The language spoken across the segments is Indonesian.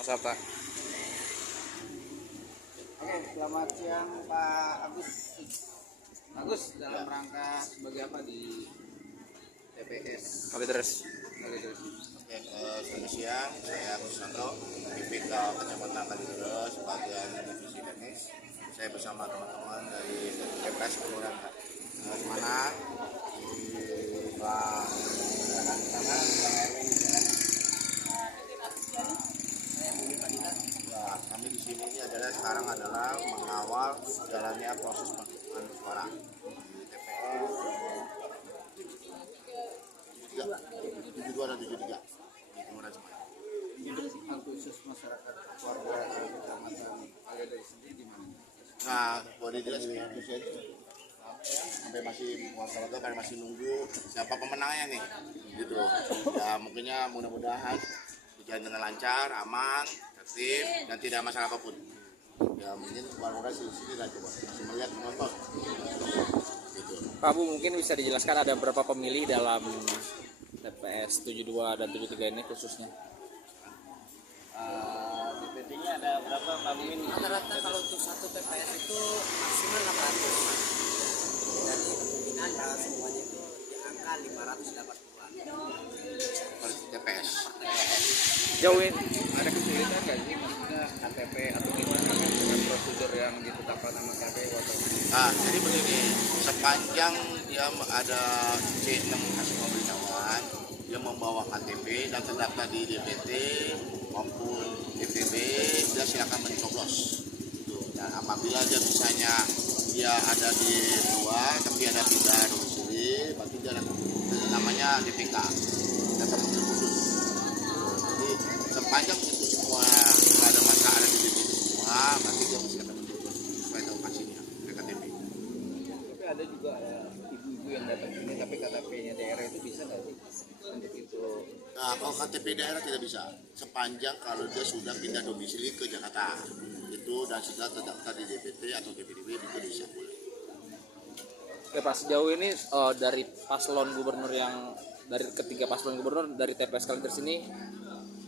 Mas Arta. Oke, selamat siang Pak Agus. Agus, dalam rangka sebagai apa di TPS Kalideres. Kalideres? Oke, selamat siang. Saya Agus Santo, PPK Kecamatan Kalideres, bagian divisi teknis. Saya bersama teman-teman dari TPS Kelurahan Semangat di Bang sana, Bang Erwin di sana. Ya, kami di sini ini adalah sekarang adalah mengawal jalannya proses penghitungan suara di TPS 72 dan 73 di Kelurahan Semangat. Untuk antusias masyarakat warga Kecamatan Kalideres sendiri di mana? Nah, boleh dijelaskan sampai masih warga masih nunggu siapa pemenangnya nih, gitu. Ya mungkinnya mudah-mudahan berjalan dengan lancar, aman, tertib, dan tidak masalah apapun. Ya mungkin warga di sini lah coba masih melihat menonton. Gitu. Pak Bu, mungkin bisa dijelaskan ada berapa pemilih dalam TPS 72 dan 73 ini khususnya? DPT-nya ada berapa Pak Mimin? Rata-rata kalau untuk satu TPS itu maksimal 600. Jadi kemungkinan semuanya itu di angka 580-an. Per TPS. Jauh ini Ada kesulitan nggak sih maksudnya KTP atau gimana dengan prosedur yang ditetapkan sama KPU atau? Nah, jadi begini, sepanjang dia ada C6 hasil pemberitahuan, dia membawa KTP dan terdaftar di DPT maupun DPB, dia silakan mencoblos. Gitu. Dan apabila dia misalnya dia ada di luar, tapi ada pindah domisili, berarti dia ada namanya DPK, data pemilih khusus. Jadi sepanjang itu semua tidak ada masalah, ada di DPT semua, berarti dia silakan mencoblos sesuai tahu pastinya KTP. Tapi ada juga ibu-ibu yang datang sini tapi KTP-nya daerah itu bisa nggak sih untuk itu? Nah, kalau KTP daerah tidak bisa, sepanjang kalau dia sudah pindah domisili ke Jakarta itu dan sudah terdaftar di DPT atau DPDB itu bisa boleh. Oke Pak, sejauh ini dari paslon gubernur yang dari ketiga paslon gubernur dari TPS Kalideres ini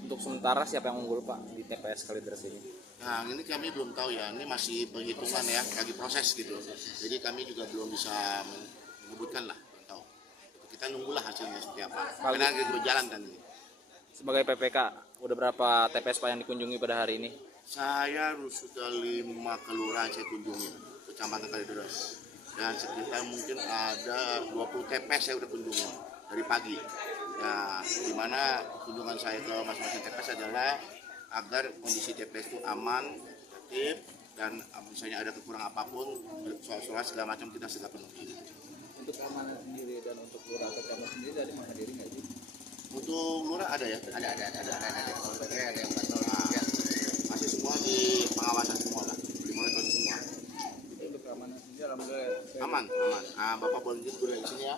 untuk sementara siapa yang unggul Pak di TPS Kalideres ini? Nah, ini kami belum tahu ya, ini masih penghitungan ya, lagi proses gitu. Jadi kami juga belum bisa menyebutkan lah, belum tahu. Kita nunggulah hasilnya seperti apa. Karena lagi berjalan kan ini. Sebagai PPK, udah berapa TPS Pak yang dikunjungi pada hari ini? Saya sudah 5 kelurahan saya kunjungi, Kecamatan Kalideres. Dan sekitar mungkin ada 20 TPS saya udah kunjungi dari pagi. Ya, di mana kunjungan saya ke masing-masing TPS adalah agar kondisi TPS itu aman, tertib, dan misalnya ada kekurangan apapun, soal-soal segala macam kita segera penuhi. Untuk keamanan sendiri dan untuk lurah kecamatan sendiri dari mana diri nggak sih? Untuk lurah ada ya? Ada yang patrol. Masih semua di pengawasan semua lah, di monitor semua. Untuk keamanan sendiri alhamdulillah Aman. Nah, Bapak boleh duduk di sini ya.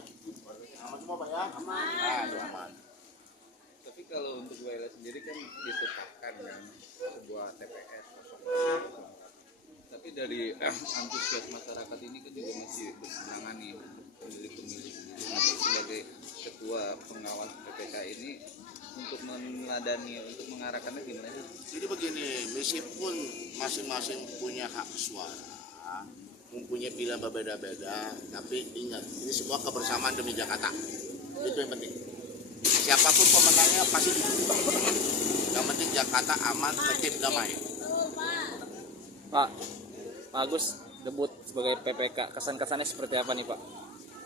Aman semua Pak ya? Aman. Aman. Tapi kalau untuk wilayah sendiri kan ditetapkan kan sebuah TPS 0. Tapi dari antusias masyarakat ini kan juga masih bersemangat nih untuk pemilih-pemilih. Nanti sebagai ketua pengawas PPK ini untuk meneladani, untuk mengarahkannya gimana sih? Jadi begini, meskipun masing-masing punya hak suara, mempunyai pilihan berbeda-beda, tapi ingat, ini semua kebersamaan demi Jakarta. Itu yang penting. Siapapun pemenangnya pasti dibutuhkan. Yang penting Jakarta aman, tertib, damai. Pak Agus debut sebagai PPK, kesan-kesannya seperti apa nih Pak?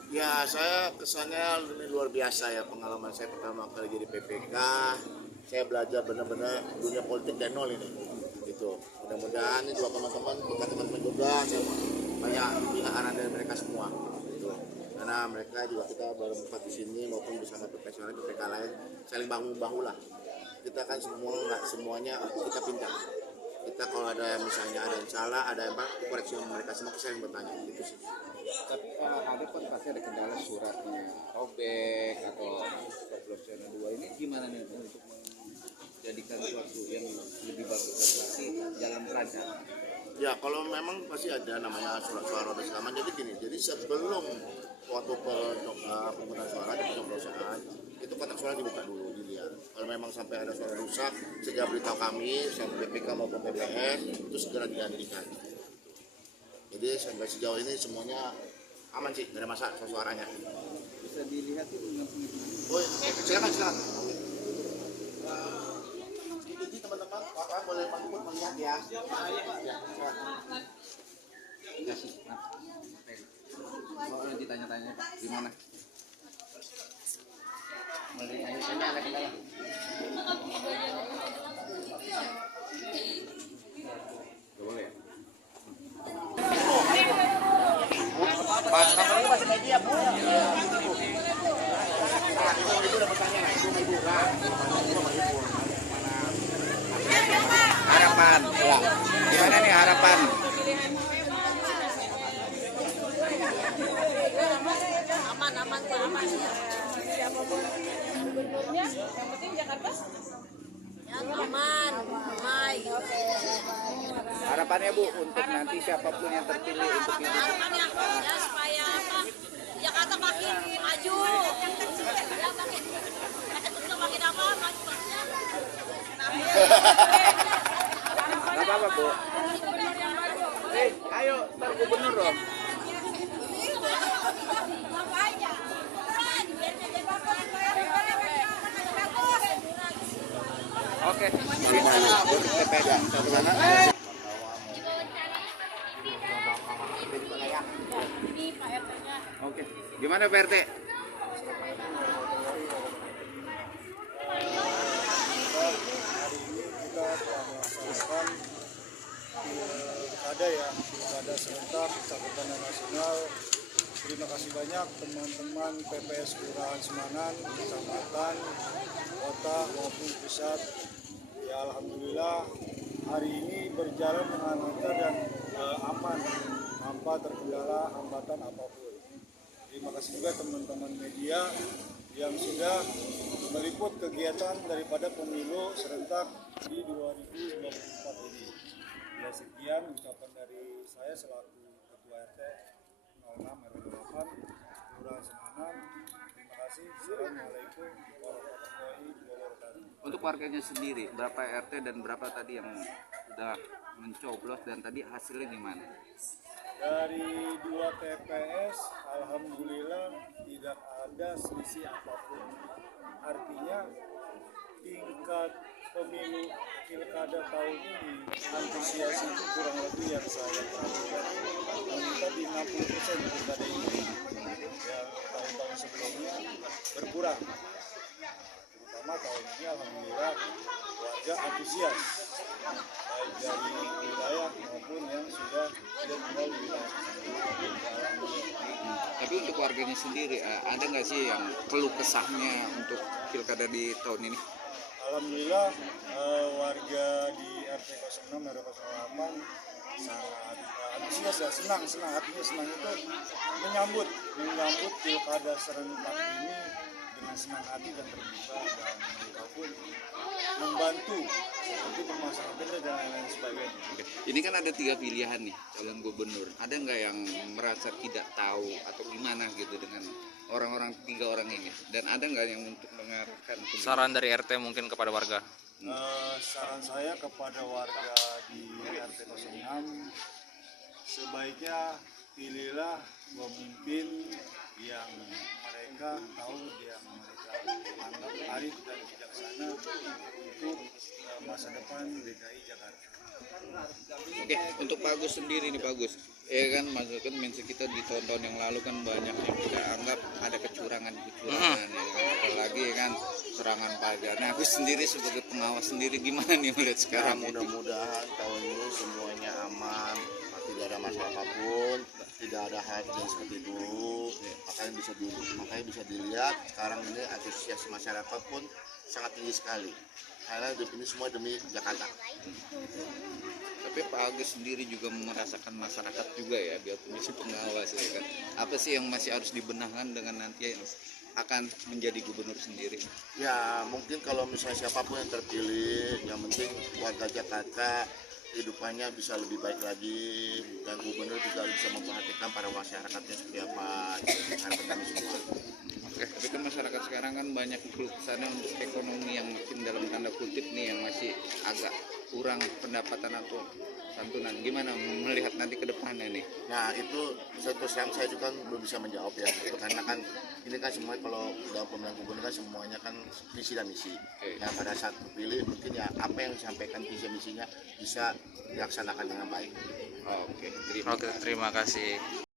Ya, saya kesannya ini luar biasa ya, pengalaman saya pertama kali jadi PPK. Saya belajar benar-benar dunia politik dari nol ini. Gitu. Mudah-mudahan ini juga teman-teman juga saya banyak pilihan arahan dari mereka semua. Gitu. Karena mereka juga kita berempat di sini maupun bersama profesional PPK lain saling bahu lah. Kita kan semuanya kita pintar. Kita kalau ada misalnya ada yang salah, ada yang koreksi mereka semua kita saling bertanya gitu sih. Tapi ada kan pasti ada kendala suratnya robek atau coblosan 2 ini gimana nih untuk menjadikan suatu yang lebih bagus dan pasti jalan lancar? Ya kalau memang pasti ada namanya surat suara bersama. Jadi gini, jadi sebelum waktu penggunaan suara di pencoblosan itu kotak suara dibuka dulu dilihat. Kalau memang sampai ada suara rusak, segera beritahu kami sampai BPK maupun PPS itu segera digantikan. Jadi sampai sejauh ini semuanya aman sih, tidak ada masalah suaranya. Bisa dilihat itu dengan penghitungan. Oh, silakan. Jadi teman-teman, Bapak boleh ikut melihat ya. Kasih. Oh, ditanya-tanya Pak, gimana? Tanya ada kendala. Gak boleh ya? Kamarnya masih media, Bu. Ibu udah bertanya, ibu. Harapan. Ya. Gimana nih harapan? aman. Siapapun gubernurnya, yang penting Jakarta aman, damai. Harapannya Bu untuk nanti siapapun yang terpilih untuk ini. Harapannya ya supaya apa? Jakarta makin maju. Ya makin apa? Majunya. Gak apa-apa Bu. Ayo start gubernur dong. Oke. Oke. Gimana Pak RT? Pilkada serentak cakupan nasional. Terima kasih banyak teman-teman PPS Kelurahan Semanan, kecamatan, kota maupun pusat. Ya alhamdulillah hari ini berjalan dengan lancar dan aman tanpa terkendala hambatan apapun. Terima kasih juga teman-teman media yang sudah meliput kegiatan daripada pemilu serentak di 2024 ini. Ya sekian ucapan dari saya selaku Ketua RT 06 RW 8 Kelurahan Semanan. Terima kasih. Assalamualaikum warahmatullahi wabarakatuh. Untuk warganya sendiri, berapa RT dan berapa tadi yang sudah mencoblos dan tadi hasilnya gimana? Dari 2 TPS, alhamdulillah tidak ada selisih apapun. Artinya tingkat pemilu pilkada tahun ini antusias itu kurang lebih yang saya perhatikan meningkat di 60% pilkada ini, yang tahun-tahun sebelumnya berkurang. Terutama tahun ini alhamdulillah warga antusias baik dari wilayah maupun yang sudah tidak tinggal di wilayah. Tapi untuk warganya sendiri, ada nggak sih yang keluh kesahnya untuk pilkada di tahun ini? Alhamdulillah warga di RT 06 RW 08 sangat antusias ya, senang artinya senang itu menyambut pilkada serentak ini dengan senang hati dan terbuka, dan mereka pun membantu seperti pemasaran dan lain-lain sebagainya. Ini kan ada 3 pilihan nih calon gubernur. Ada nggak yang merasa tidak tahu atau gimana gitu dengan orang-orang 3 orang ini? Dan ada nggak yang untuk mengarahkan Saran dari RT mungkin kepada warga. Saran saya kepada warga di RT 06, sebaiknya pilihlah pemimpin yang mereka tahu, yang mereka anggap arif dan bijaksana untuk masa depan DKI Jakarta. Oke, untuk Pak Agus sendiri nih Pak Agus, ya kan maksudnya mensi kita di tahun-tahun yang lalu kan banyak yang kita anggap ada kecurangan ya kan, apalagi ya kan serangan pajak. Nah Agus sendiri sebagai pengawas sendiri gimana nih melihat sekarang? Mudah-mudahan tahun ini semuanya aman, tidak ada masalah apapun, tidak ada hal yang seperti dulu. Makanya bisa dilihat sekarang ini antusias masyarakat pun sangat tinggi sekali. Karena ini semua demi Jakarta. Tapi Pak Agus sendiri juga merasakan masyarakat juga ya, biar menjadi pengawas ya kan. Apa sih yang masih harus dibenahkan dengan nanti yang akan menjadi gubernur sendiri? Ya mungkin kalau misalnya siapapun yang terpilih, yang penting warga Jakarta kehidupannya bisa lebih baik lagi, dan gubernur juga bisa memperhatikan para masyarakatnya seperti apa. Harapan kami semua. Oke, tapi kan masyarakat sekarang kan banyak keluh kesahnya untuk ekonomi yang makin dalam tanda kutip nih yang masih agak kurang pendapatan atau santunan. Gimana melihat nanti ke depannya nih? Nah itu terus terang saya juga belum bisa menjawab ya, itu karena kan ini kan semua kalau dalam pemilihan gubernur kan semuanya kan visi dan misi. Oke. Nah pada saat terpilih mungkin ya apa yang disampaikan visi misinya bisa dilaksanakan dengan baik. Oke, terima Oke, terima kasih.